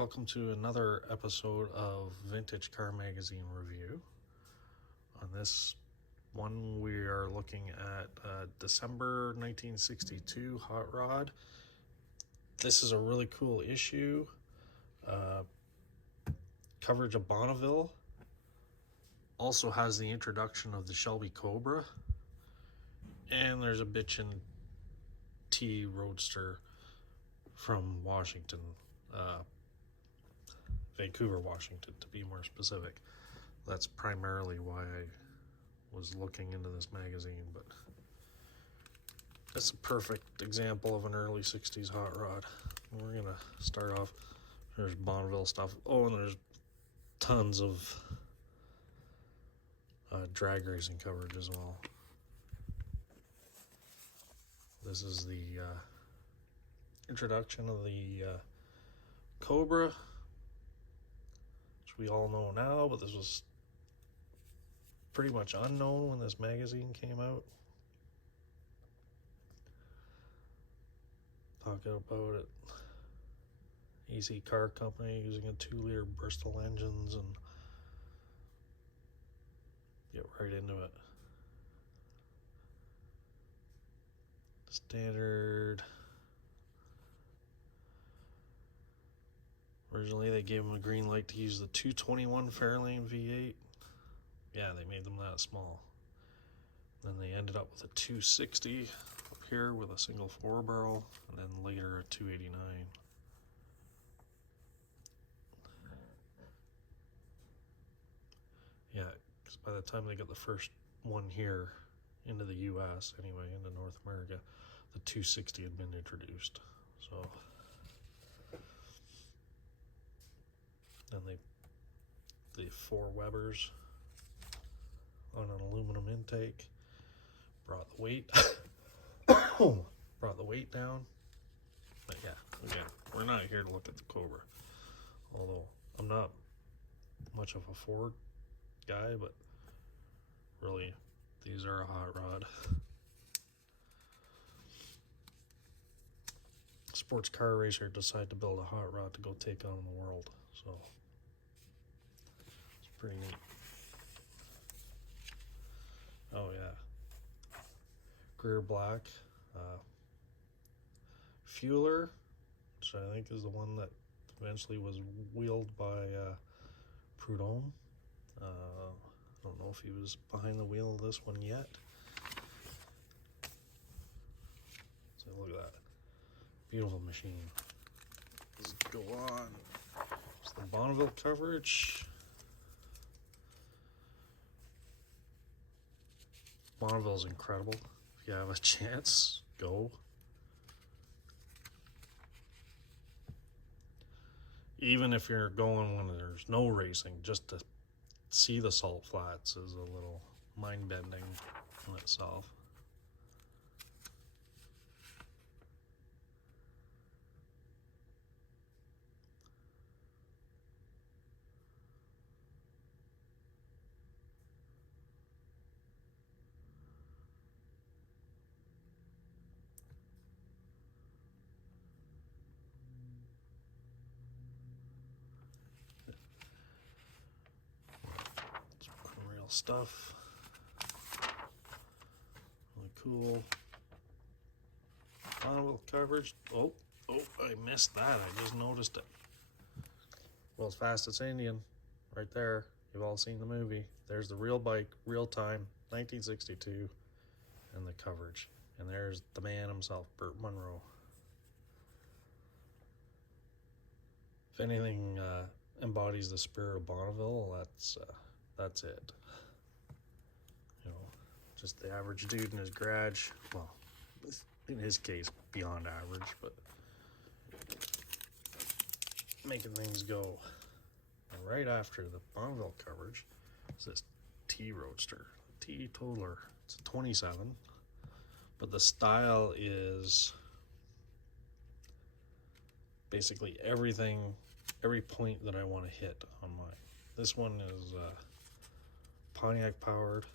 welcome to another episode of Vintage Car Magazine Review. On this one, we are looking at December 1962 Hot Rod. This is a really cool issue. Coverage of Bonneville. Also has the introduction of the Shelby Cobra. And there's a bitchin' T Roadster from Washington. Vancouver, Washington, to be more specific. That's primarily why I was looking into this magazine, but it's a perfect example of an early 60s hot rod. We're gonna start off, there's Bonneville stuff. Oh, and there's tons of drag racing coverage as well. This is the introduction of the Cobra, which we all know now, but this was pretty much unknown when this magazine came out. Talking about it, AC Car Company using a 2-liter Bristol engines, and get right into it. Standard. Originally, they gave them a green light to use the 221 Fairlane V8. Yeah, they made them that small. Then they ended up with a 260 up here with a single 4-barrel, and then later a 289. Yeah, because by the time they got the first one here into the US, anyway, into North America, the 260 had been introduced. So then the 4 Webers on an aluminum intake brought the weight down. But yeah, again, we're not here to look at the Cobra, although I'm not much of a Ford guy, but really these are a hot rod. Sports car racer decided to build a hot rod to go take on the world, so it's pretty neat. Oh yeah, Greer Black, Fueler, which I think is the one that eventually was wheeled by Prudhomme. I don't know if he was behind the wheel of this one yet. So look at that, beautiful machine. Let's go on. It's the Bonneville coverage. Bonneville's incredible. If you have a chance, go. Even if you're going when there's no racing, just to see the salt flats is a little mind-bending in itself. Some real stuff. Really cool. Bonneville coverage. Oh, I missed that. I just noticed it. World's Fastest Indian, right there. You've all seen the movie. There's the real bike, real time, 1962, and the coverage. And there's the man himself, Burt Munro. If anything embodies the spirit of Bonneville, that's it. You know, just the average dude in his garage. Well, in his case, beyond average, but making things go. And right after the Bonneville coverage is this T Roadster, T Totaler. It's a 27, but the style is basically everything, every point that I want to hit on mine. This one is Pontiac powered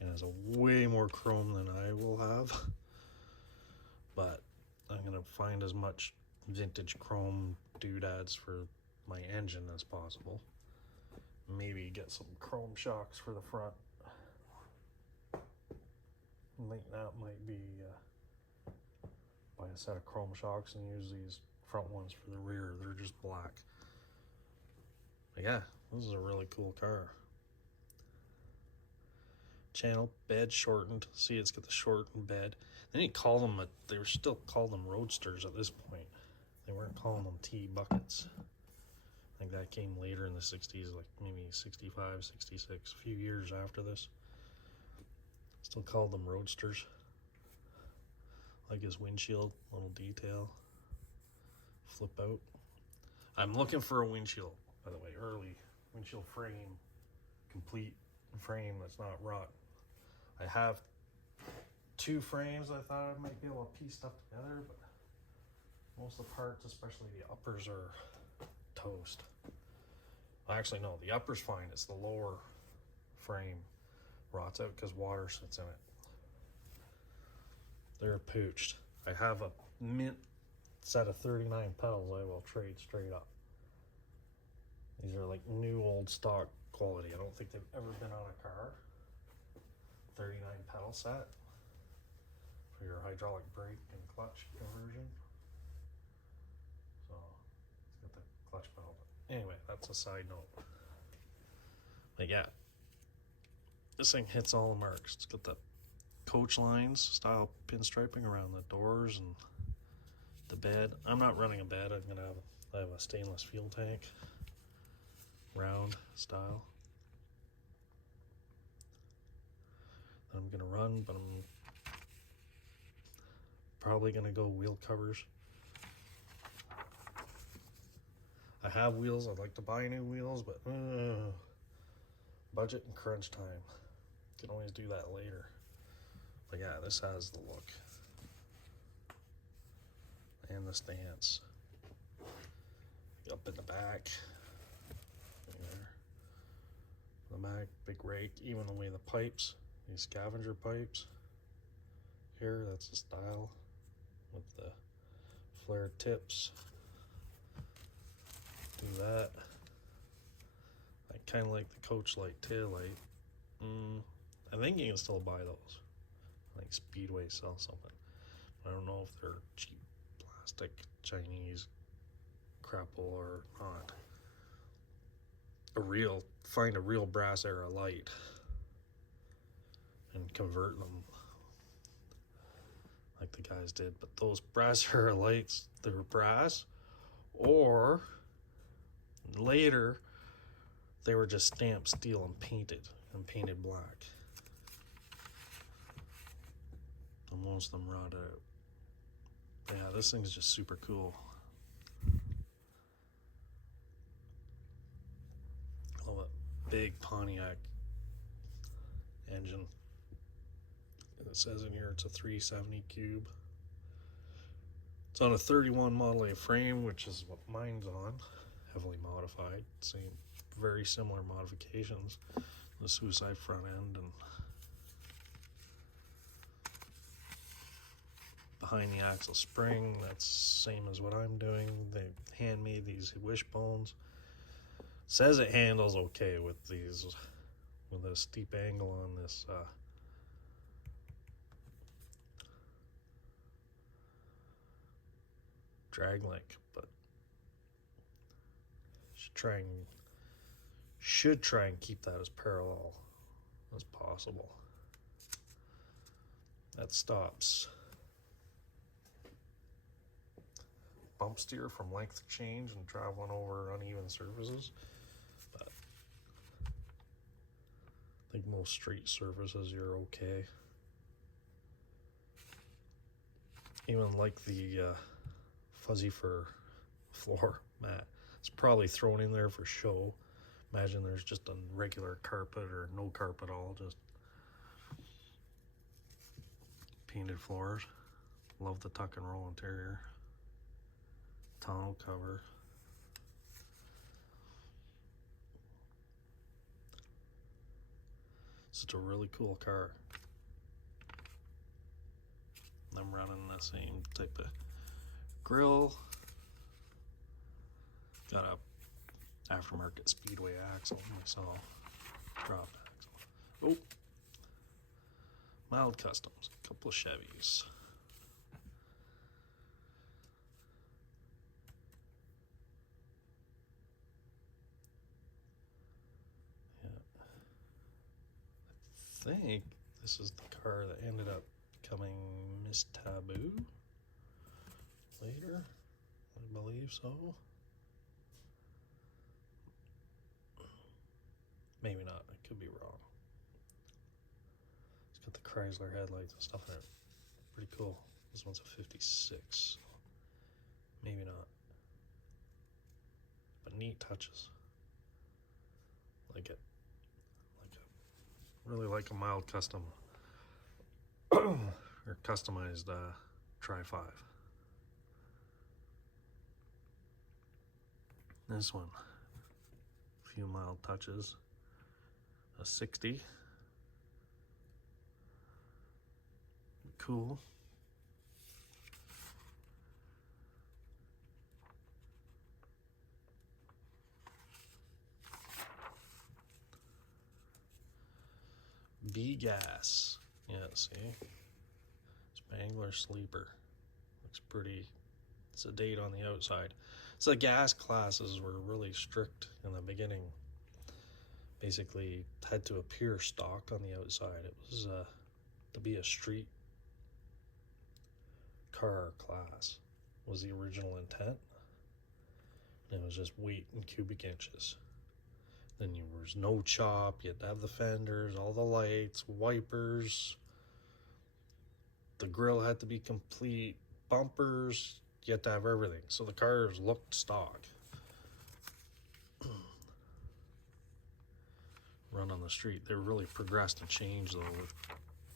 and has a way more chrome than I will have, but I'm gonna find as much vintage chrome doodads for my engine as possible. Maybe get some chrome shocks for the front. I think that might be buy a set of chrome shocks and use these front ones for the rear. They're just black. But yeah, this is a really cool car. Channel bed shortened. See, it's got the shortened bed. Then you call them they were still called them roadsters at this point. They weren't calling them T buckets. I think that came later in the 60s, like maybe 65, 66, a few years after this. Still called them roadsters. Like his windshield, little detail. Flip out. I'm looking for a windshield, by the way, early. Windshield frame, complete frame that's not rotten. I have 2 frames I thought I might be able to piece stuff together, but most of the parts, especially the uppers, are toast. Actually, no, the upper's fine. It's the lower frame rots out because water sits in it. They're pooched. I have a mint set of 39 pedals I will trade straight up. These are like new old stock quality. I don't think they've ever been on a car. 39 pedal set for your hydraulic brake and clutch conversion. So it's got the clutch pedal. Anyway, that's a side note. But yeah, this thing hits all the marks. It's got the coach lines style pinstriping around the doors and the bed. I'm not running a bed. I have a stainless fuel tank, round style. I'm gonna run, but I'm probably gonna go wheel covers. I have wheels. I'd like to buy new wheels, but budget and crunch time. Can always do that later. But yeah, this has the look and the stance. Up in the back, there. The back, big rake. Even the way the pipes, these scavenger pipes. Here, that's the style with the flared tips. Do that. I kind of like the Coach Light tail light. I think you can still buy those. I think Speedway sells something. I don't know if they're cheap plastic Chinese crapple or not. Find a real brass era light and convert them like the guys did. But those brass era lights, they were brass, or later they were just stamped steel and painted black. And most of them rotted out. Yeah, this thing's just super cool. Love a big Pontiac engine. It says in here it's a 370 cube. It's on a 31 Model A frame, which is what mine's on. Heavily modified. Same, very similar modifications. The suicide front end and behind the axle spring. That's same as what I'm doing. They handmade these wishbones. Says it handles okay with these, with a steep angle on this drag link, but should try and keep that as parallel as possible. That stops bump steer from length change and traveling over uneven surfaces. But I think most street surfaces you're okay. Even like the fuzzy fur floor mat. It's probably thrown in there for show. Imagine there's just a regular carpet or no carpet at all, just painted floors. Love the tuck and roll interior. Tonneau cover. Such a really cool car. I'm running the same type of grill, Got a aftermarket Speedway axle myself. Drop axle. Oh, mild customs. A couple of Chevys. I think this is the car that ended up becoming Miss Taboo later. I believe so. Maybe not. I could be wrong. It's got the Chrysler headlights and stuff in it. Pretty cool. This one's a 56. So maybe not. But neat touches. Like it. Really like a mild custom or customized Tri-5. This one, a few mild touches. A 60. Cool. B-Gas. Yeah, see? Spangler Sleeper. Looks pretty sedate on the outside. So the gas classes were really strict in the beginning. Basically had to appear stock on the outside. It was to be a street car class was the original intent. And it was just weight in cubic inches. Then there was no chop. You had to have the fenders, all the lights, wipers. The grill had to be complete. Bumpers. You had to have everything. So the cars looked stock. Run on the street. They really progressed and changed though, with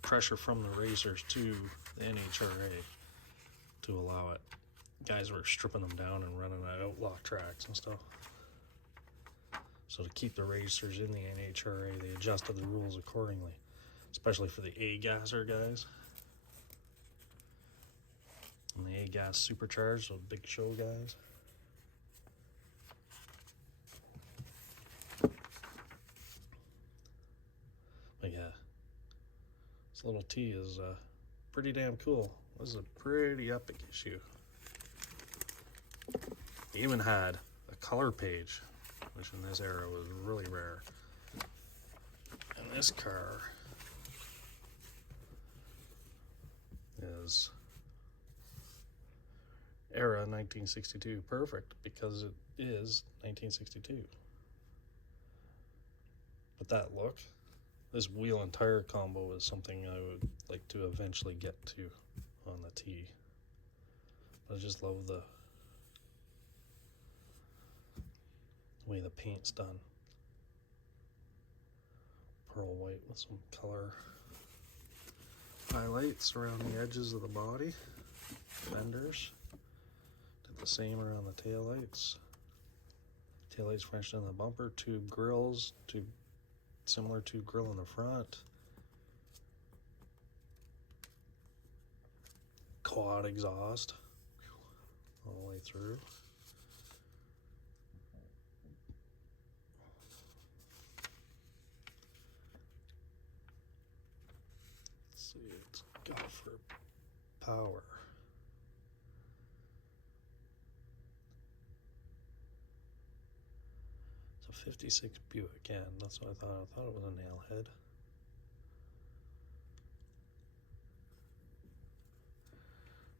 pressure from the racers to the NHRA to allow it. Guys were stripping them down and running at outlaw tracks and stuff. So to keep the racers in the NHRA, they adjusted the rules accordingly, especially for the A-gasser guys. And the A-gas supercharged, so big show guys. But yeah, this little T is pretty damn cool. This is a pretty epic issue. It even had a color page, which in this era was really rare. And this car is era 1962 perfect because it is 1962. But that look, this wheel and tire combo is something I would like to eventually get to on the T. I just love the way the paint's done. Pearl white with some color highlights around the edges of the body. Fenders. Did the same around the taillights. Taillights Frenched in the bumper. Tube grills. Similar tube grill in the front. Quad exhaust all the way through. Let's see, it's got for power. It's a 56 Buick, yeah, that's what I thought. I thought it was a nail head.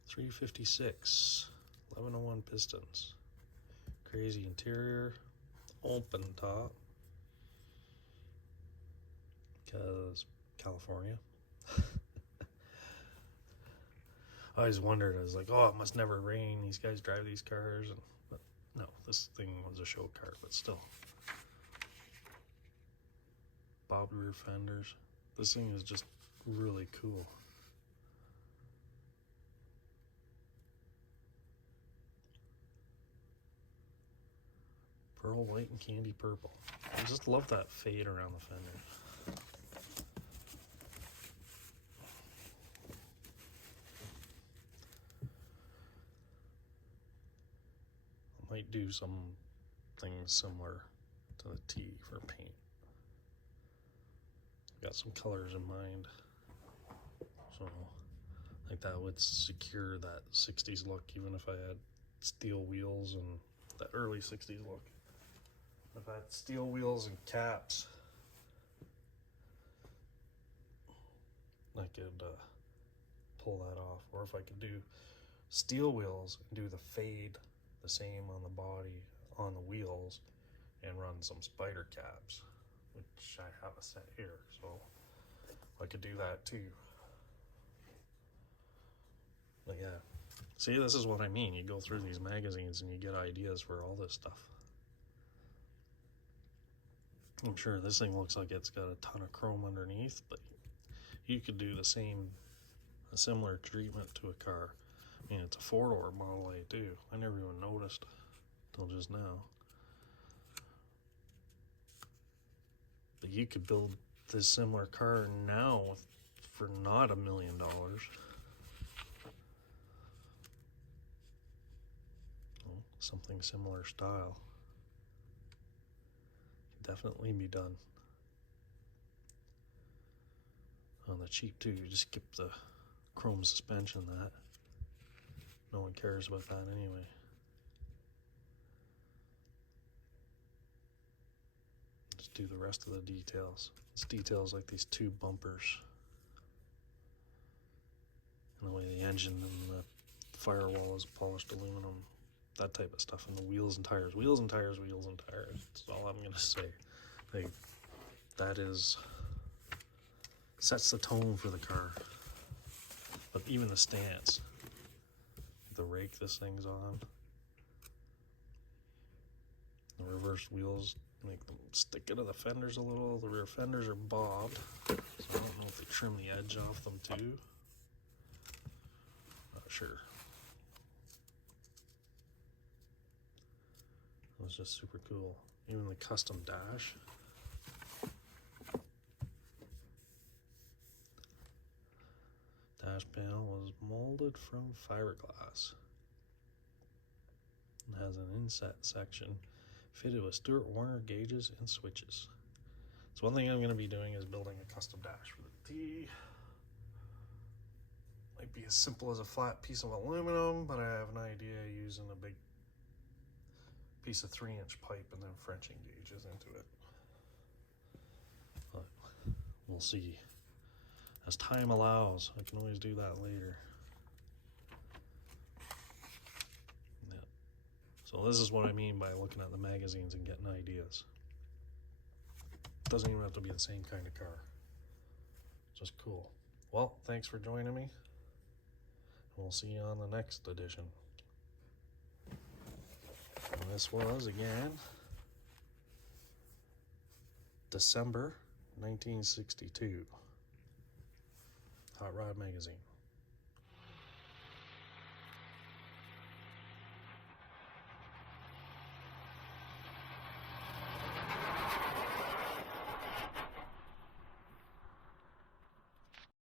.356, 1101 pistons. Crazy interior, open top. Because California. I always wondered, I was like, oh, it must never rain. These guys drive these cars. But no, this thing was a show car, but still. Bobbed rear fenders. This thing is just really cool. Pearl white and candy purple. I just love that fade around the fender. I might do some something similar to the T for paint. Got some colors in mind, so I think that would secure that 60s look, even if I had steel wheels and that early 60s look. If I had steel wheels and caps, I could pull that off. Or if I could do steel wheels and do the fade the same on the body, on the wheels, and run some spider caps, which I have a set here, so I could do that too. But yeah, see, this is what I mean. You go through these magazines and you get ideas for all this stuff. I'm sure this thing looks like it's got a ton of chrome underneath, but you could do a similar treatment to a car. I mean, it's a 4-door Model A too. I never even noticed till just now. But you could build this similar car now for not $1 million. Something similar style. Definitely be done. On the cheap too, you just skip the chrome suspension. That no one cares about that anyway. Just do the rest of the details. It's details like these two bumpers and the way the engine and the firewall is polished aluminum, that type of stuff, and the wheels and tires. Wheels and tires, wheels and tires. That's all I'm gonna say. Like, that sets the tone for the car. But even the stance, the rake this thing's on, the reverse wheels make them stick into the fenders a little. The rear fenders are bobbed, so I don't know if they trim the edge off them too. Not sure. It was just super cool. Even the custom dash. Dash panel was molded from fiberglass and has an inset section fitted with Stuart Warner gauges and switches. So one thing I'm going to be doing is building a custom dash for the T. Might be as simple as a flat piece of aluminum, but I have an idea using a big piece of 3-inch pipe and then Frenching gauges into it. But we'll see. As time allows, I can always do that later. Yeah. So this is what I mean by looking at the magazines and getting ideas. It doesn't even have to be the same kind of car. Just cool. Well, thanks for joining me. We'll see you on the next edition. And this was, again, December 1962. Hot Rod Magazine.